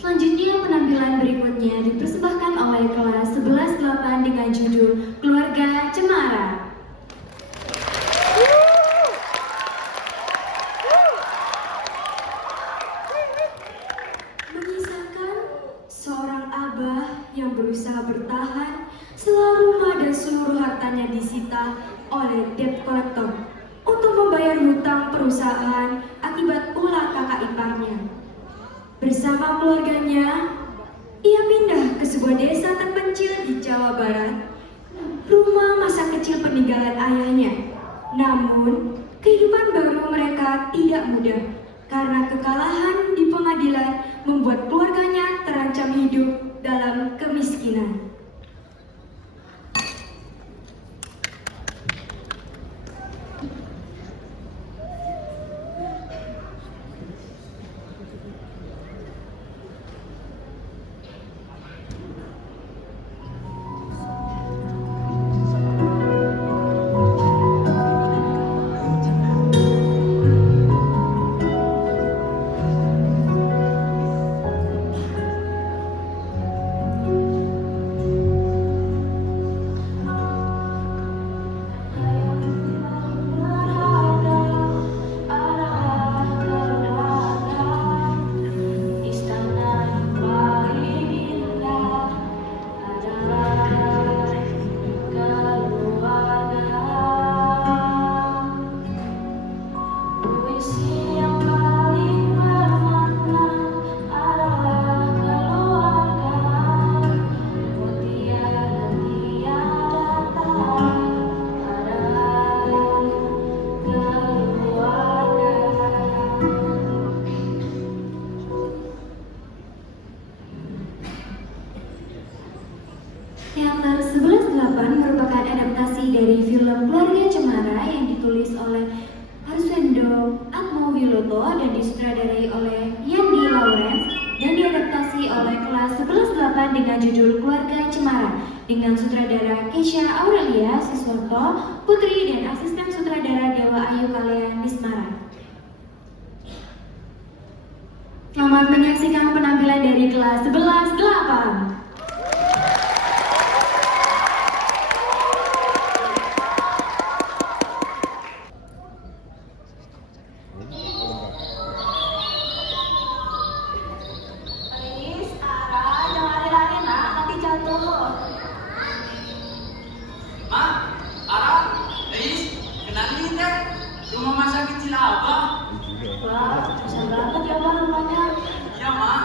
Selanjutnya penampilan berikutnya dipersembahkan oleh kelas 11-8 dengan judul Keluarga Cemara. Mengisahkan seorang abah yang berusaha bertahan setelah rumah dan seluruh hartanya disita oleh debt collector untuk membayar hutang perusahaan akibat ulah kakak iparnya. Bersama keluarganya, ia pindah ke sebuah desa terpencil di Jawa Barat, rumah masa kecil peninggalan ayahnya. Namun, kehidupan baru mereka tidak mudah karena kekalahan di pengadilan membuat keluarganya terancam hidup dalam kemiskinan. Teater 11-8 merupakan adaptasi dari film Keluarga Cemara yang ditulis oleh Arswendo Atmowiloto dan disutradarai oleh Yandi Lawrence dan diadaptasi oleh kelas 11-8 dengan judul Keluarga Cemara dengan sutradara Kesha Aurelia Siswanto Putri dan asisten sutradara Dewa Ayu Kalian Nismara. Selamat menyaksikan penampilan dari kelas 11-8. Rumah masa kecil Abah. Wah, besar banget ya Bang rumahnya. Iya, Mak.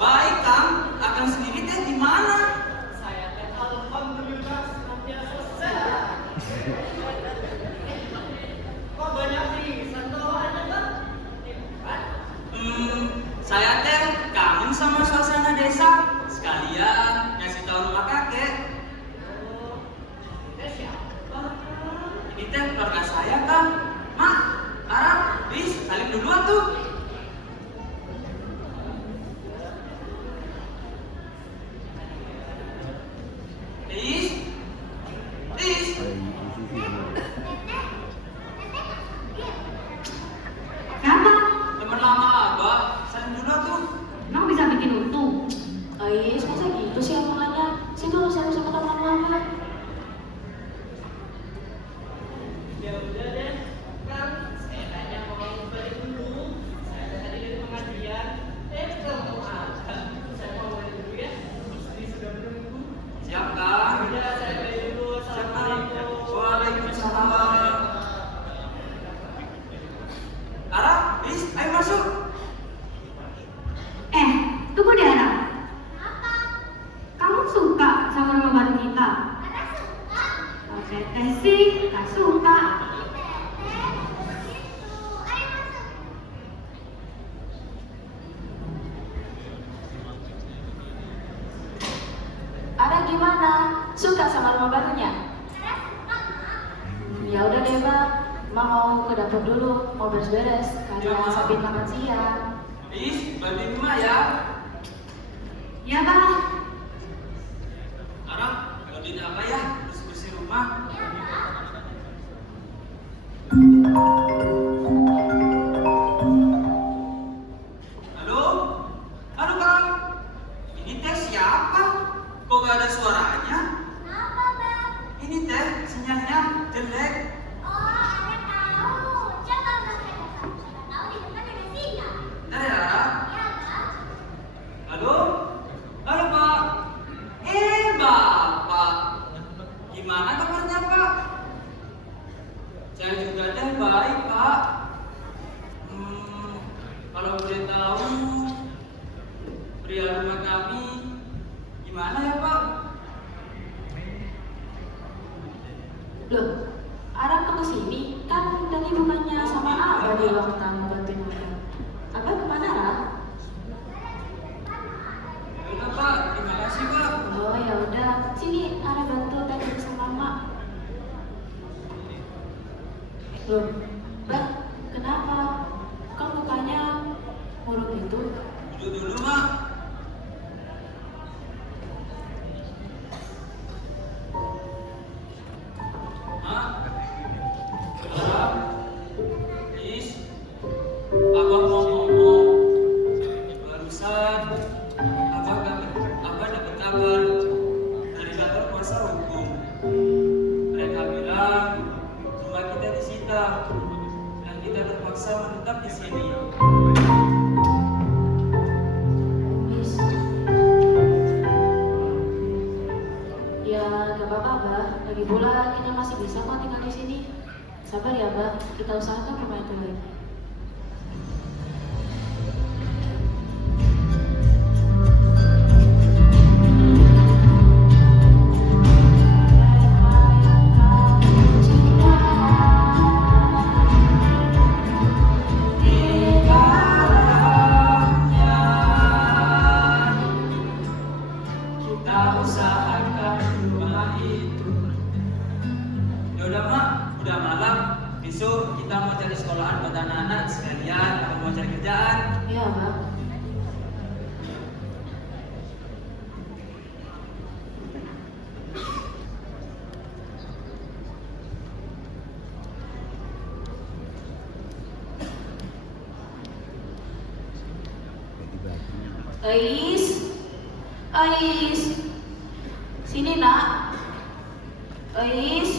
Baik, Kang. Akan sendiri teh di mana? Saya teh alhamdulillah senantiasa sehat. Kok banyak nisan bawaannya, Bang? Saya teh kangen sama suasana desa. Sekalian ngasih tahu rumah kakek. Oh, ini siapa? Ini teh keluarga saya, Kang. Mak, Arab, Riz, salim duluan tuh. Riz, Riz. Siapa? Teman lama Abah, salim duluan tuh. Emang bisa bikin untung? Ais, masa gitu sih omongannya? Saya tuh harus sama teman lama. Ya udah deh, kan saya tanya mau balik dulu. Saya tadi dari pengajian, ketemu ada. Saya mau balik dulu ya. Istri sudah menunggu. Siap, Kang. Udah, saya balik dulu. Assalamualaikum. Waalaikumsalam. Ara, Riz, ayo masuk. Tunggu deh Ara. Kamu suka sama rumah baru kita? Oh, Teteh sih gak suka. Ara gimana? Suka sama rumah barunya? Ya udah deh Bang, Bang mau ke dapur dulu, mau beres-beres, kalian sambil makan siang. Riz, bantuin rumah ya. Ya, Pak. Ara, bantuin apa ya? Bersih-bersih rumah. Halo? Halo, Kak. Ini teh siapa? Kok gak ada suaranya? Kenapa, Bang? Ini teh sinyalnya jelek. Oh, ada tahu. Coba Bang saya tahu. Siapa tahu di depan ada sinyal. Bentar ya, Rara. Ya, Bang. Halo? Halo, Pak. Bapak. Gimana kabarnya, Pak? Saya juga teh baik, Pak. Kalau boleh tahu, pria rumah kami gimana ya, Pak? Loh, Ara kok kesini? Kan tadi bukannya sama Abah di ruang tamu bantuin Abah. Abah kemana, Ra? Udah, Pak. Terima kasih, Pak. Oh ya udah, sini Ara bantu tadi sama Mak. Loh, Bah, kenapa? Kok mukanya murung gitu? Duduk dulu, Mak. Mak. Saudara. Is. Abah mau ngomong. Barusan Abah dapat kabar dari kantor kuasa hukum. Mereka bilang rumah kita disita dan kita terpaksa menetap di sini. Miss. Ya, gak apa-apa, Bah. Lagi pula kita masih bisa kok tinggal di sini. Sabar ya, Bah. Kita usahakan rumah itu lagi. Kita usahakan rumah itu. Ya udah, Mak, udah malam. Besok kita mau cari sekolahan buat anak-anak sekalian atau mau cari kerjaan. Iya, Bah. Ais, Ais, sini nak. Ais,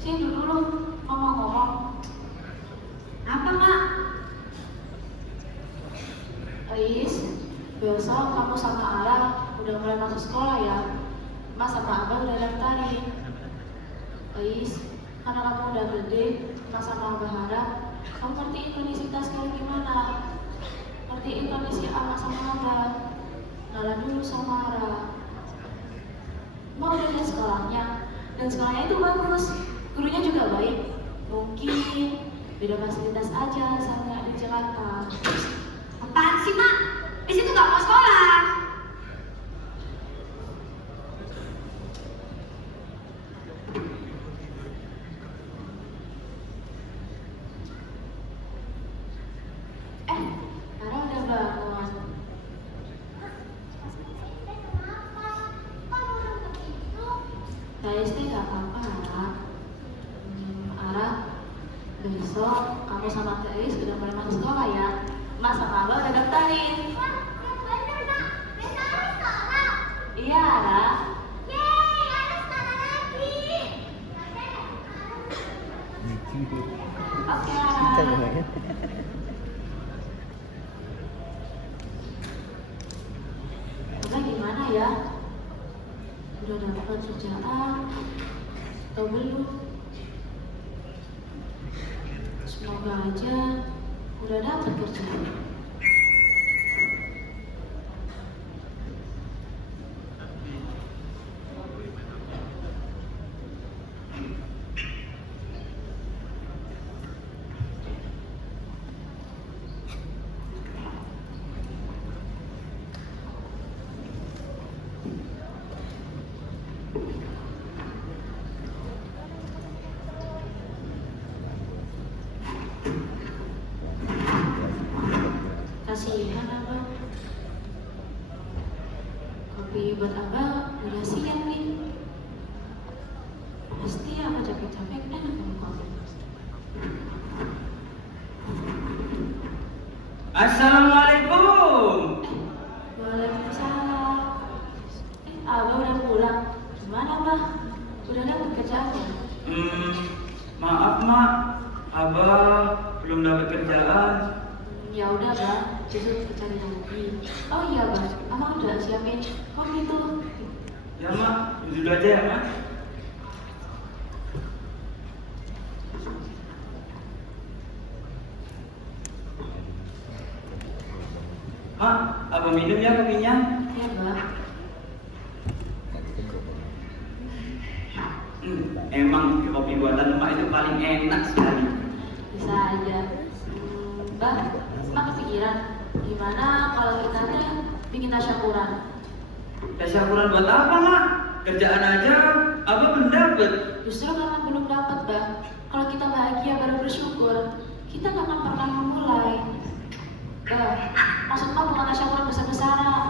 sini dulu, ngomong-ngomong. Apa, Mak? Ais, besok kamu sama Ara udah mulai masuk sekolah ya. Mas sama Abah udah daftarin. Ais, karena kamu udah gede, Mas sama Abah harap kamu ngertiin kondisi kita sekarang gimana. Ngertiin kondisi Ama sama Abah. Ngalah dulu sama Ara. Mau udah lihat sekolahnya, dan sekolahnya itu bagus. Gurunya juga baik. Mungkin beda fasilitas aja sama di Jakarta. Apaan sih, Mak? Di situ nggak mau sekolah. Ara udah bangun. Kenapa? Kok belum begitu? Saya sih nggak apa-apa, Ara. Ara, besok kamu sama Teh Ais udah mulai masuk sekolah ya. Mas sama Abah udah daftarin. Wah, yang bener, Nak. Besok harus sekolah. Iya, Ara. Yeay, harus sekolah lagi. Oke, Ara. Abah gimana ya? Udah dapat kerjaan atau belum? Semoga aja udah dapat kerjaan. buat abah udah siap nih. Pasti abah capek-capek enak banget kopi. Assalamualaikum. Waalaikumsalam. Abah udah pulang. Gimana abah? Udah dapet kerjaannya? Maaf mak, abah belum dapat kerjaan. Ya udah bang, besok kita cari lagi. Oh iya bang, abang udah siapin kopi tuh. Ya mak, duduk aja ya mak. Mak, abah minum ya kopinya. Ya bang. Emang kopi buatan emak itu paling enak sekali. Bisa aja. Bang, emak kepikiran gimana kalau kita teh bikin tasyakuran? Tasyakuran buat apa mak? Kerjaan aja, abah belum dapet. Justru karena belum dapat bang. Kalau kita bahagia baru bersyukur, kita gak akan pernah memulai. Bang, maksud emak bukan tasyakuran besar-besaran,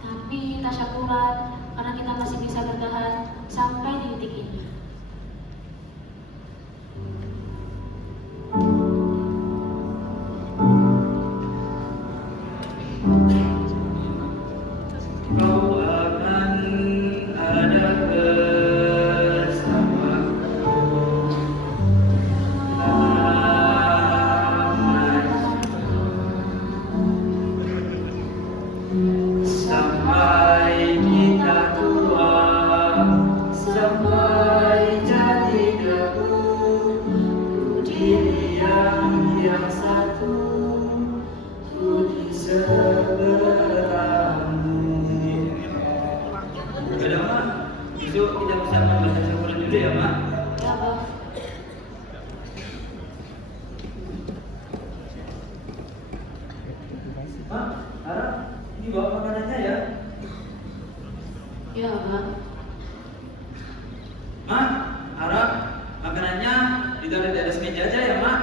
tapi tasyakuran karena kita masih bisa bertahan sampai di titik ini. Kau akan ada bersamaku sampai kita tua, sampai jadi debu di yang satu, ku di seberangmu. Udah mak, besok kita bisa mengambil tasyakuran dulu ya mak. Ya bang. Mak, harap ini bawa makanannya ya. Ya bang. Mak, harap makanannya ditaruh di atas meja aja ya mak.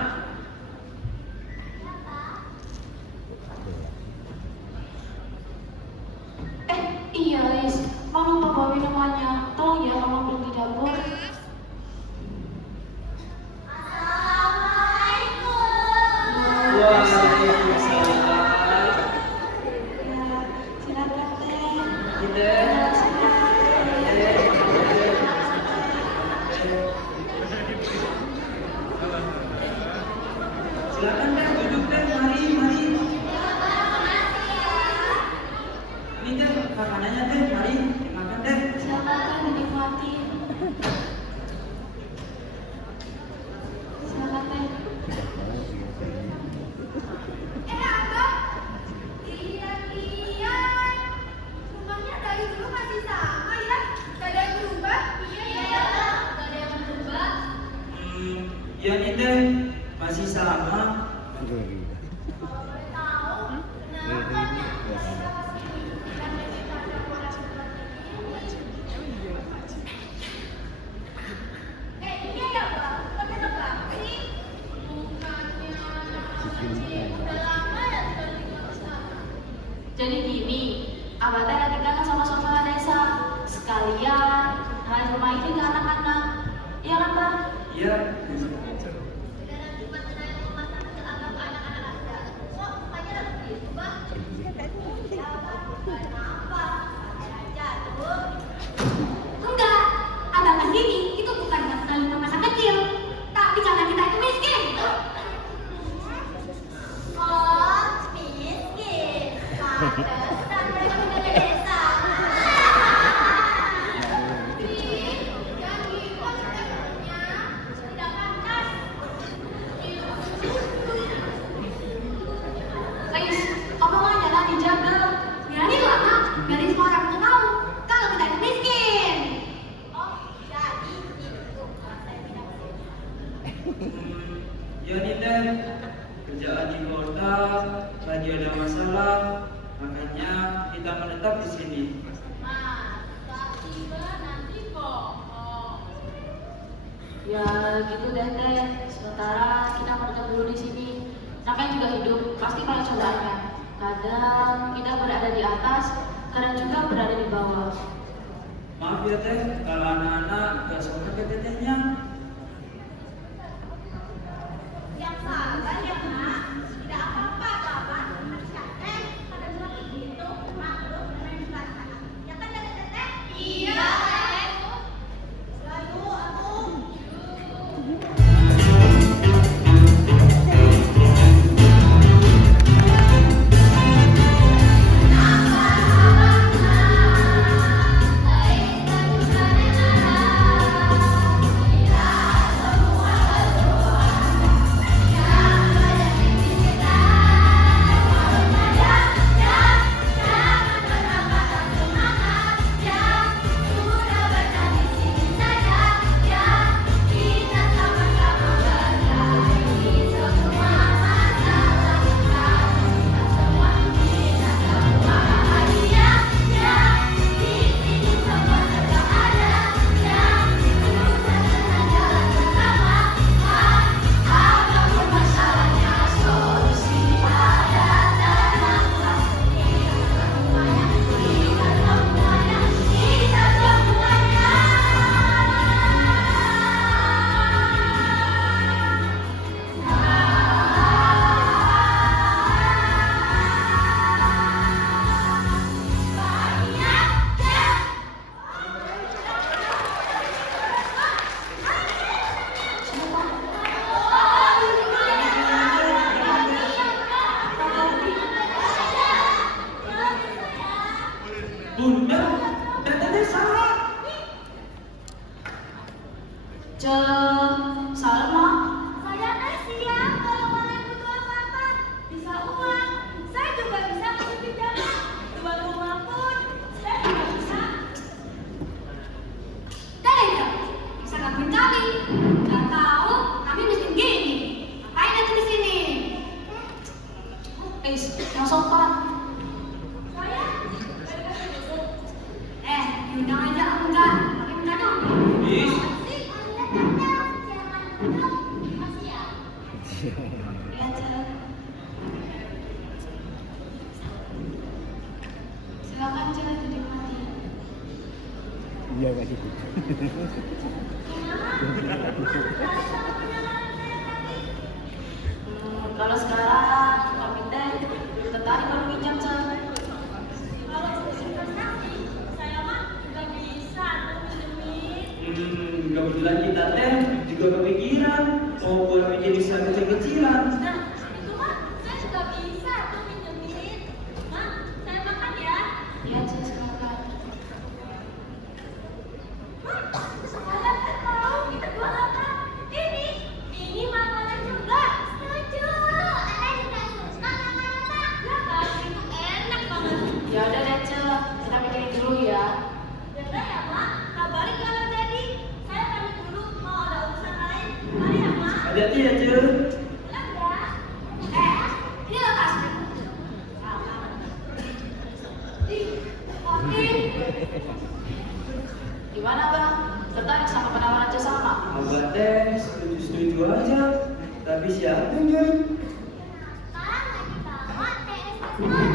Iya Is, mau lupa bawa minumannya. Tolong ya kalau belum di dapur. Waalaikumsalam. Ya, silakan teh. Kita silakan deh, duduk deh, mari. Ini deh makanannya deh, mari dimakan deh. Silakan dinikmati. Silakan teh. Abah, lihat-lihat. Rumahnya dari dulu masih sama ya? Gak ada yang berubah? Iya, gak ada yang berubah. Ya nih deh, masih sama. Boleh tahu kenapa nih? Kan jadi tasyakuran seperti ini. Iya ya bang, tapi nebak sih. Bukannya udah lama ya tinggal di kota. Jadi gini, abah teh lagi kangen sama suasana desa. Sekalian, kenalin rumah ini ke anak-anak. Iya kan bang? Iya. Sekarang cuma kenalin rumah sambil anggap anak-anak aja. Kok mukanya lagi gitu bang? Ya bang, kenapa? Ada aja tuh. Enggak, abang kesini itu bukan buat kenalin rumah masa kecil, tapi karena kita itu miskin. Oh, miskin. Pantesan mereka tinggal di desa. Jangan gitu maksudnya. Tidak pantas. Guys, omongannya lah dijaga. Biarin lah, Mak. Biarin semua orang itu tahu kalau kita itu miskin. Oh, jadi itu saya pindah ke sini. Ya nih deh, kerjaan di kota lagi ada masalah, makanya kita menetap di sini. Tiba nanti bohong. Ya gitu deh teh. Sementara kita menetap dulu di sini. Namanya juga hidup, pasti banyak cobaannya. Kadang kita berada di atas, kadang juga berada di bawah. Maaf ya teh, kalau anak-anak gak suka ke tetehnya. Yang sabar ya mak, tidak apa-apa kawan. Teh, pada bilang begitu, maklum main di sana. Ya kan teteh? Iya teh. Lalu aku. Bunda, teteh salah. Salah mak. Saya teh siap kalau kalian butuh apa-apa. Bisa uang, saya juga bisa kasih pinjaman. Buat rumah pun, saya juga bisa. Tega, bisa ngakuin kami. Gak tahu, kami miskin gini. Ngapain datang di sini? Yang sopan. Saya dari kasih dulu. Diundang aja enggak. Pakai minta dong. Bis, Sih, Anda datang. Jangan duduk. Makasih ya. Iya, Cel. Silakan Cel dinikmati. Iya nggak cukup. Kalau sekarang kami teh tertarik kalau pinjam Cel. Kalau investasi, saya mah nggak bisa tuh minjemin. kebetulan kita teh juga kepikiran mau buat bikin usaha kecil-kecilan. Nah, itu mah saya juga bisa tuh minjemin. Mak, saya makan ya. Iya Cel, silakan. Kalian kan tahu kita jual apa? Ini makanan juga. Setuju. Ada juga suka makanan tak? Ya kan, itu enak banget. Ya udah deh Cel, kita pikirin dulu ya. Yaudah ya mak, kabarin kalau jadi. Saya pamit dulu, mau ada urusan lain. Mari ya mak. Hati-hati ya, Cil. Pulang ya. Ini lokasi. Oke. Gimana bang? Tertarik sama penawaran kerjasama? Abah teh setuju-setuju aja. Tapi siapa yang join? Sekarang lagi bawa TS ke sekolah.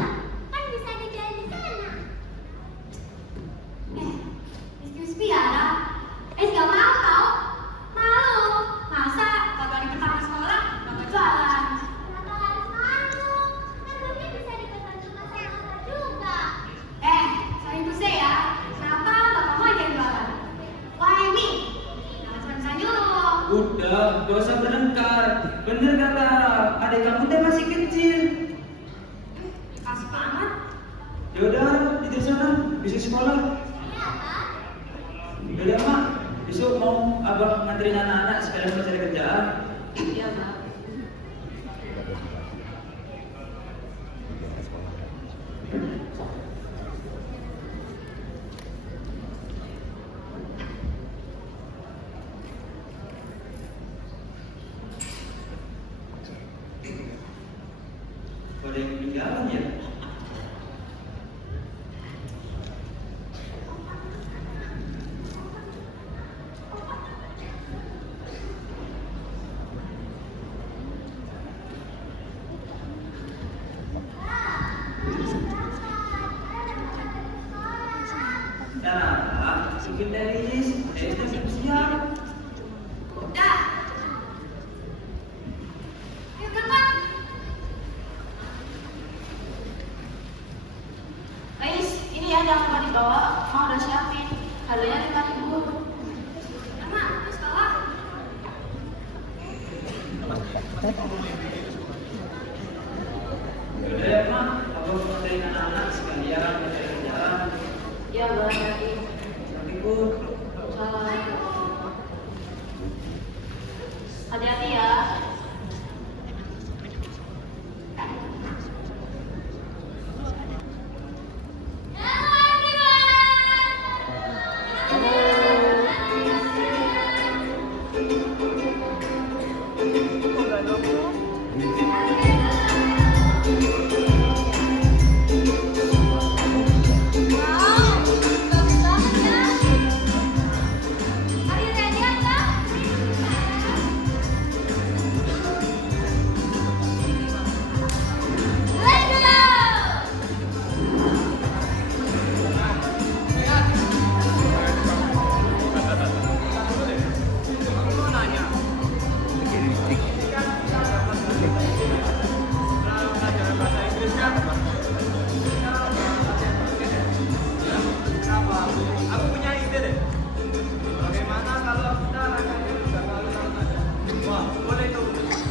Kan bisa dijalan di sana. Excuse me ya, gak mau tau. Malu. Masa waktu hari pertama sekolah gak jualan. Kenapa harus malu? Kan mungkin bisa dibantu sama Abah juga. Sorry to say ya. Kenapa gak mau aja jualan? Why me? Jangan cuma nyuruh. Udah, gak usah bertengkar. Bener kata adik kamu teh masih kecil. Kasih banget. Yaudah, di sana bisa sekolah. Iya kan? Yaudah mak, besok mau abah nganterin anak-anak sekalian mencari kerjaan. Iya bang. Ada yang ketinggalan ya? Mungkin dari Lilis, belum siap. Udah. Yuk gerbang. Guys, ini ya jangan lupa dibawa. Mau udah siapin. Harganya 5.000. Mama, ke sekolah. Yaudah ya, Ma. Aku mau cari anak-anak sekalian mencari kerjaan. Ya, berhati-hati. Assalamualaikum. Salam. Hati-hati ya. Aku punya ide deh. Bagaimana kalau kita rasanya juga kalau wah, boleh tuh.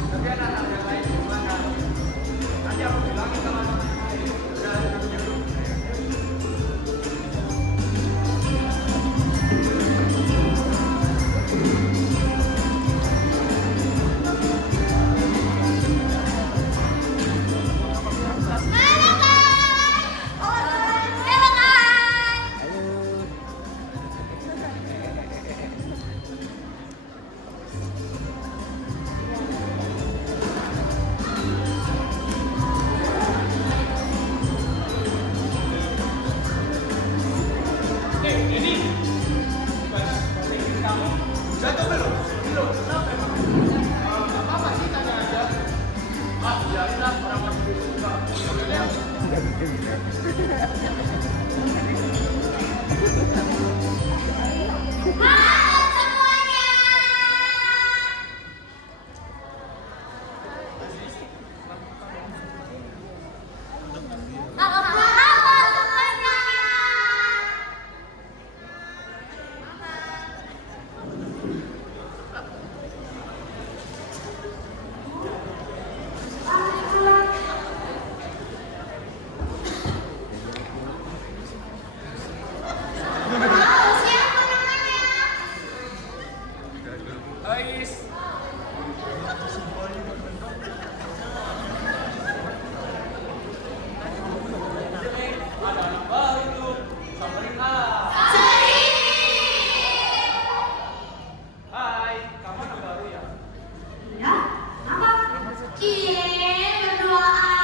Tapi anak-anak yang lain gimana? Nanti aku bilangin sama anak yang lain. Udah ada punya grup. Ini bahasa Inggris kamu udah tuh belum? Belum. Kenapa emang? Apa sih tanya aja? Ah, biarinlah orang masih bisa. Udah deh. Ada anak baru tuh. Samperin ah. Hai, kamu anak baru ya? Ya, apa? Cie, berduaan.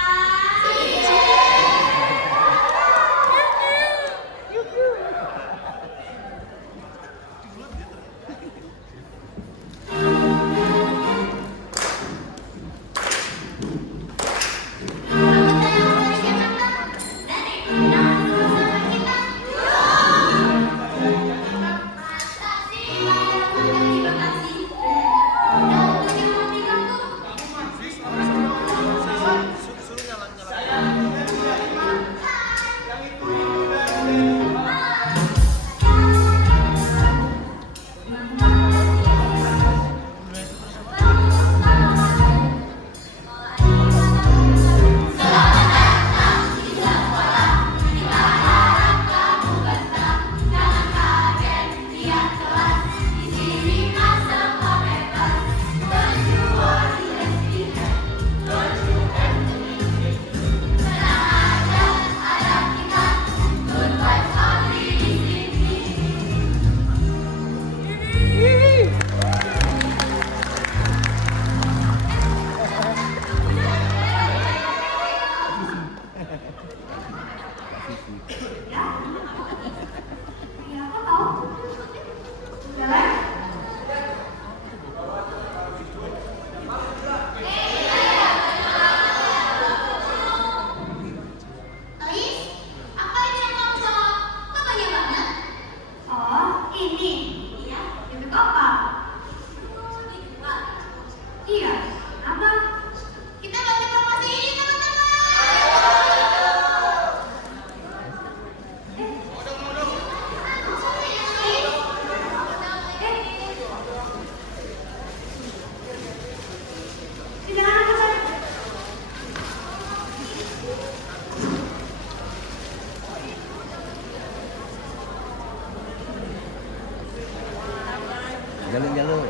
Jalur.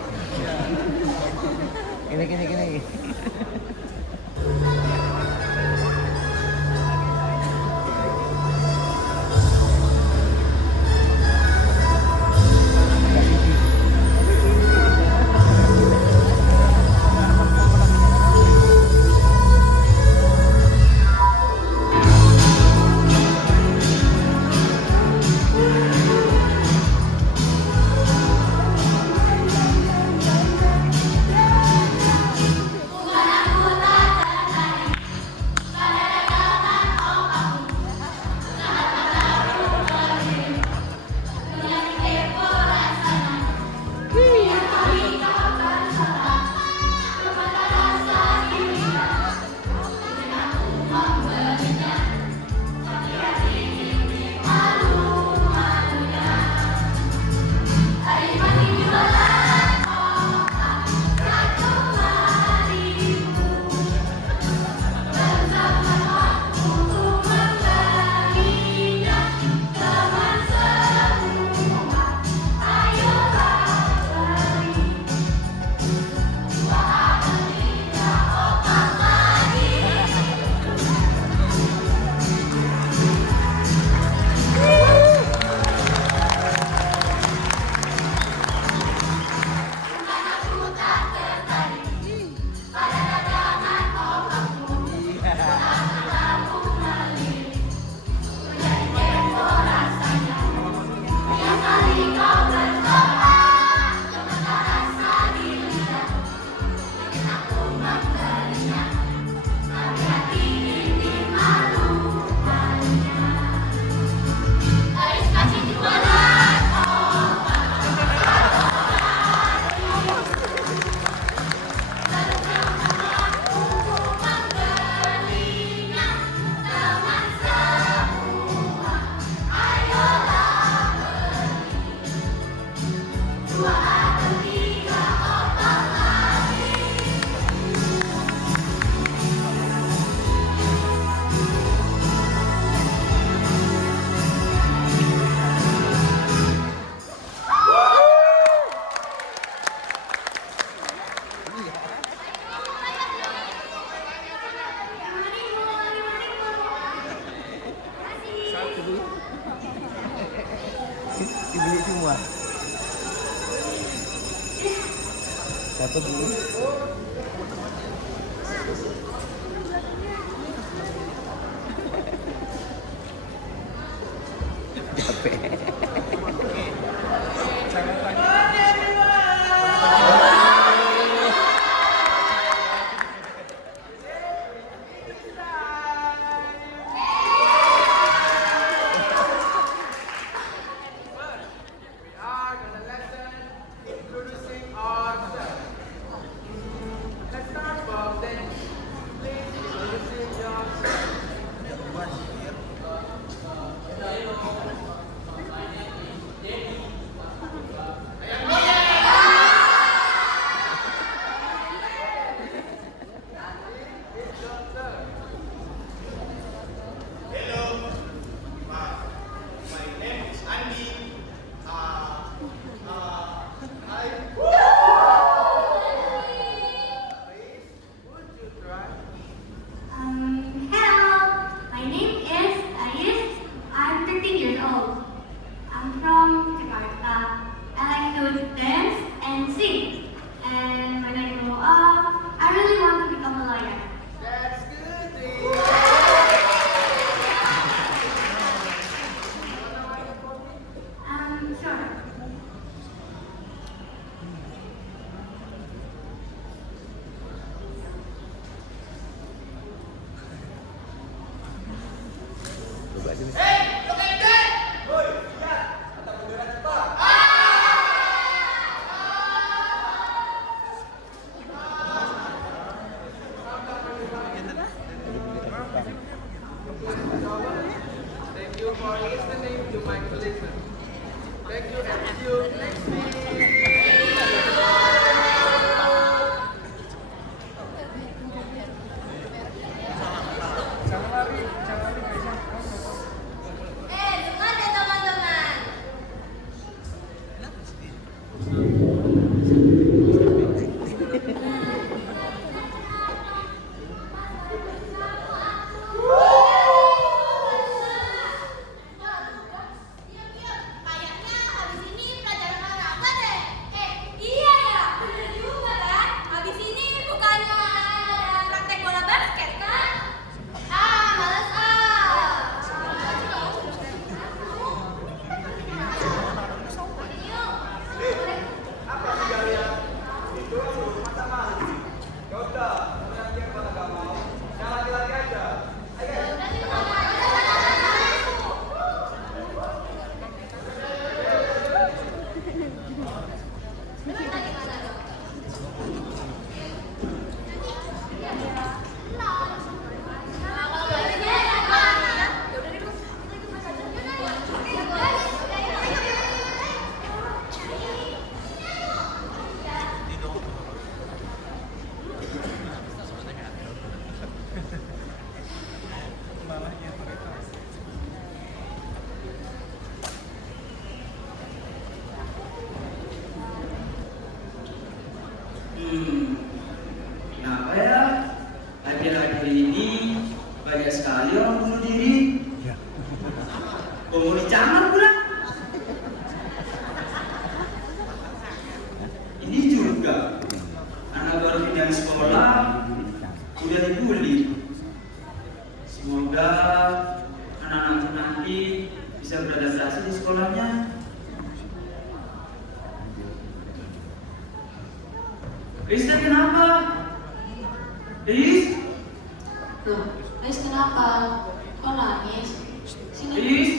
Gini. Dibeli semua. Satu dulu. Capek. di sekolah udah dibully. Semoga anak-anakku nanti bisa beradaptasi di sekolahnya. Rista, kenapa? Riz? Loh, Riz kenapa? Kok nangis? Sini. Riz?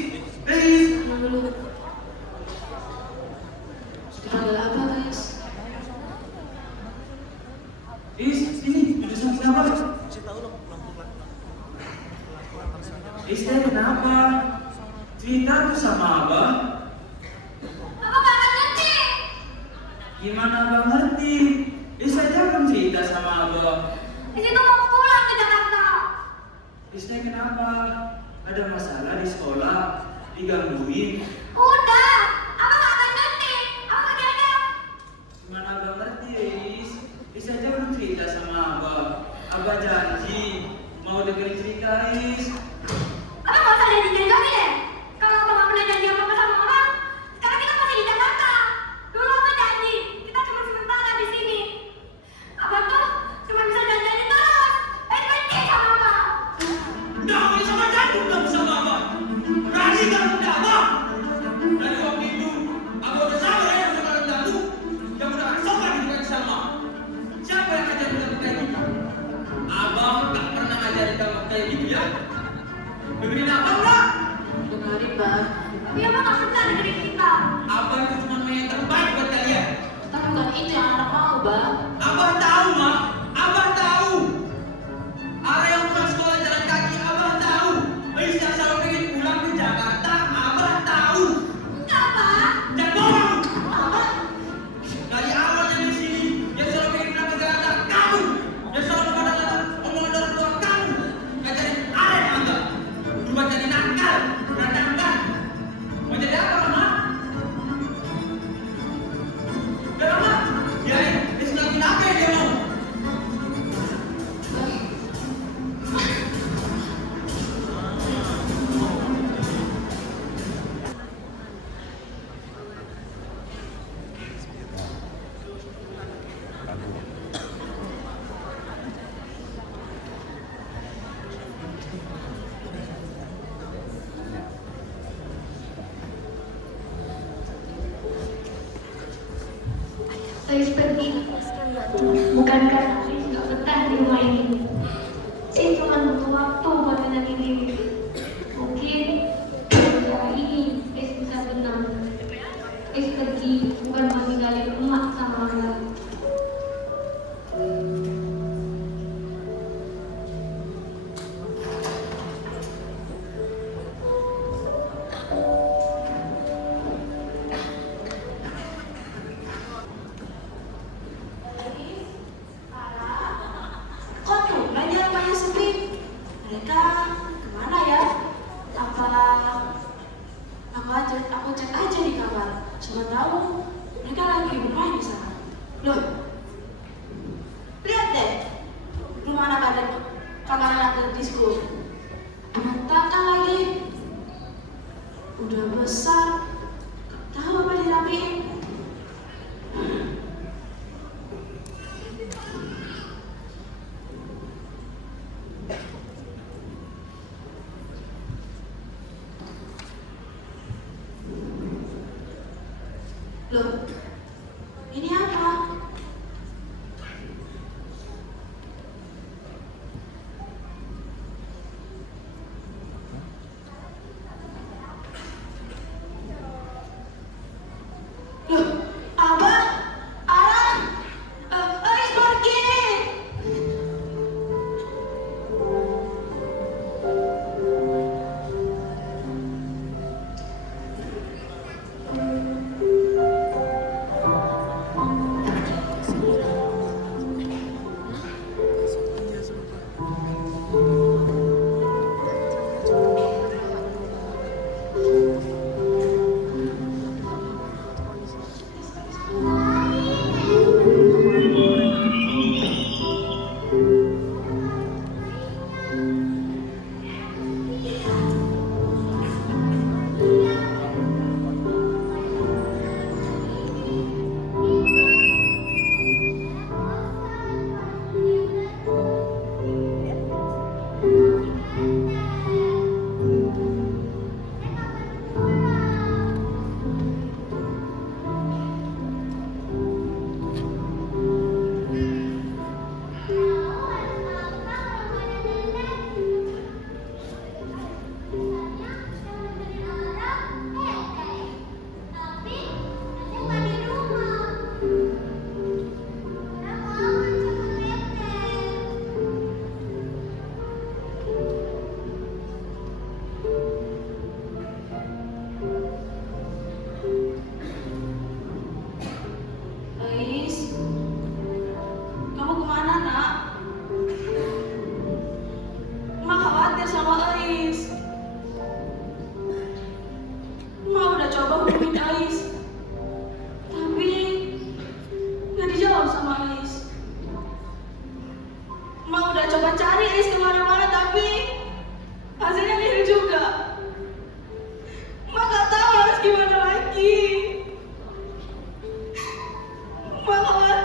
Riz? Dulu. Dipanggil apa, Riz? Riz, sini, duduk samping Abah. Rista, kenapa? Cerita tuh sama Abah. Abang gak ngerti. Gimana Abah ngerti? Rista jangan cerita sama Abah. Di situ mau pulang ke Jakarta. Rista, kenapa? Ada masalah di sekolah? Digangguin? Udah, abang gak akan ngerti. Abang gak ada. Gimana Abah ngerti, Riz? Rista jangan cerita sama Abah. Abah janji mau dengerin cerita, Riz. Abang gak usah janji-janji lagi deh. Kalau abang gak pernah janji apa-apa sama orang, sekarang kita masih di Jakarta. Dulu abang janji, kita cuma sementara di sini. Abang tuh cuma bisa janji terus. Benci sama abang. Nggak boleh sama jantung kamu sama Abah. Berani kamu ke Abah. Dari waktu itu, Abah udah sama ya sama kamu yang udah sopan di dekat sama. Siapa yang ngajarin kamu kayak gitu? Abah nggak pernah ngajarin kamu kayak gitu ya. Dengerin Abah nggak? Dengerin, Bang. Tapi abang gak pernah dengerin kita. Abah itu cuma mau yang terbaik buat kalian. Tapi bukan itu yang anak mau, Bang. Abah tahu, Mak. Abah tahu. Arah yang pulang sekolah jalan kaki, Abah tahu. Rista selalu pengen pulang ke Jakarta, Abah tahu. Apa? Jangan bohong. Dari awal dari sini, yang selalu pengen pulang ke Jakarta, kamu. Yang selalu kadang-kadang omongan orang tua kamu. Ngajarin arah yang enggak. Berubah jadi nakal, berantakan. Mau jadi apa, Mama? Udah, Mama. Biarin, Rista ngelakuin apa yang dia mau. Ais pergi. Bukan karena Ais gak betah di rumah ini. Ais cuma butuh waktu buat nenangin diri. Mungkin dengan cara ini Ais bisa tenang. Ais pergi bukan buat ninggalin emak sama orang lain. Kok tumben ya rumahnya sepi? Mereka kemana ya? Apa aku cek aja di kamar. Siapa tahu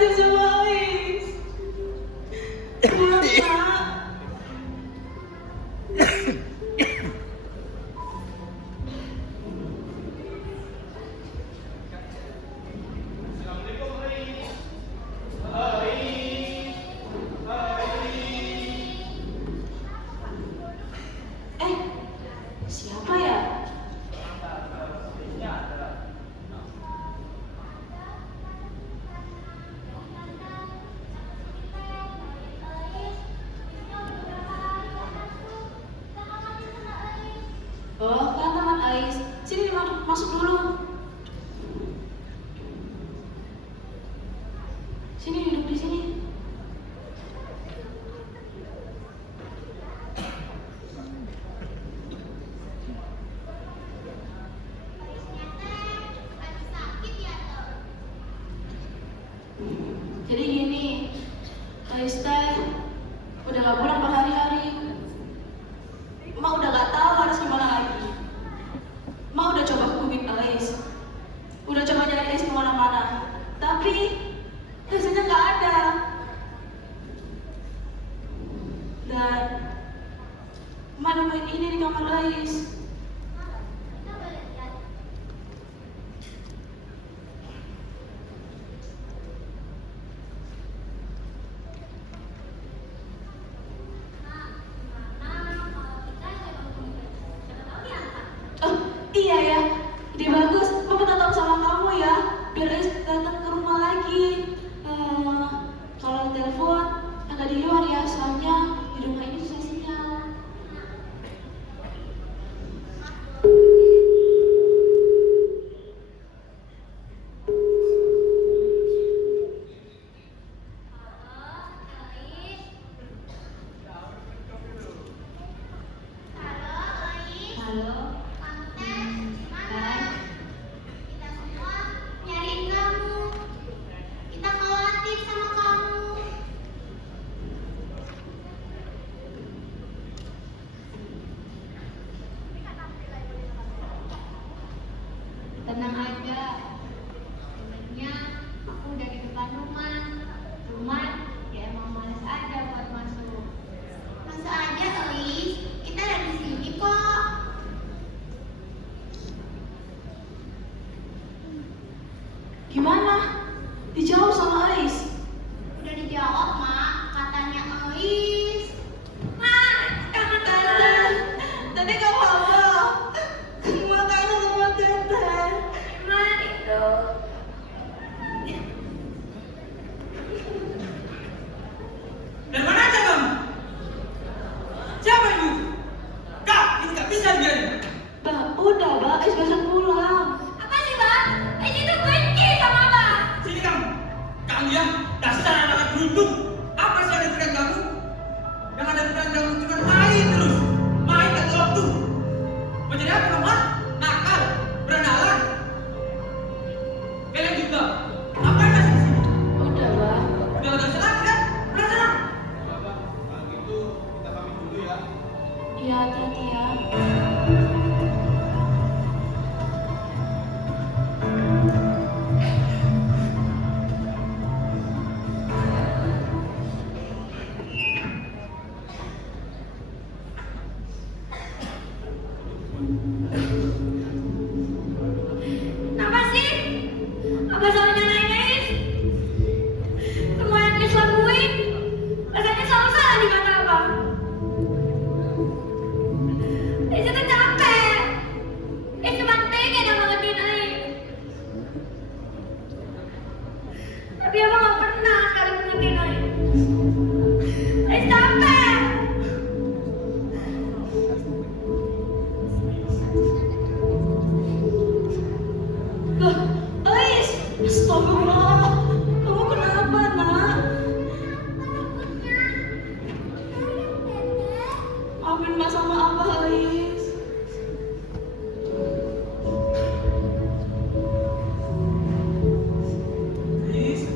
aja sama Ais. Pulang, Nak. Assalamualaikum, Ais. Ais. Ais. Siapa ya? Ini ada. Oh, kan teman Ais. Sini masuk dulu. Sini duduk di sini. Jadi gini, Ais teh udah gak pulang berhari-hari. Mak udah gak tahu harus gimana lagi. Mak udah coba hubungin Ais, udah coba nyari Ais kemana-mana, tapi hasilnya gak ada. Dan Mak nemuin ini di kamar Ais. Oh iya ya, ide bagus. Mau minta tolong sama kamu ya, biar Ais datang ke rumah lagi. Kalau telepon agak di luar ya, soalnya di rumah ini susah sinyal. Halo. Kita semua nyariin kamu. Kita khawatir sama kamu. Tenang aja. Sebenarnya aku udah di depan rumah. Cuman ya emang males aja buat masuk. Masa aja, Ais. Kita ada di sini kok. Gimana? Dijawab sama Ais. Udah dijawab, Mak. Katanya Ais. Tante, tadi kamu apa? Mak kangen sama Tante. Gimana itu? Dan mana aja kamu? Siapa ibu? Kak, ini gak bisa dibiarin. Bah, udah, Bah. Ais besok pulang. Apa sih, Bang? Ais itu benci sama Abang. Sini kamu. Kamu ya, dasar anak beruntung. Apa sih ada di pikiran kamu? Yang ada di pikiran kamu cuma main terus. Main gak ada waktu. Menjadi apa kamu? Ah? Nakal, berandalan. Kalian juga. Apa yang masih di sini? Udah, Bah. Udah gak usah lagi kan? Pulang sana. Iya, hati-hati ya. Kenapa sih? Apa salahnya Ais? Semua yang Ais lakuin rasanya selalu salah di mata Abang. Ais itu capek. Ais cuma pengen yang ngedeketin Ais. Tapi Abang gak pernah sekali ngedeketin Ais. Ais capek. Lah, Ais, astagfirullah. Kamu kenapa, Nak? Maafin Mbak sama Abah, Ais. Please.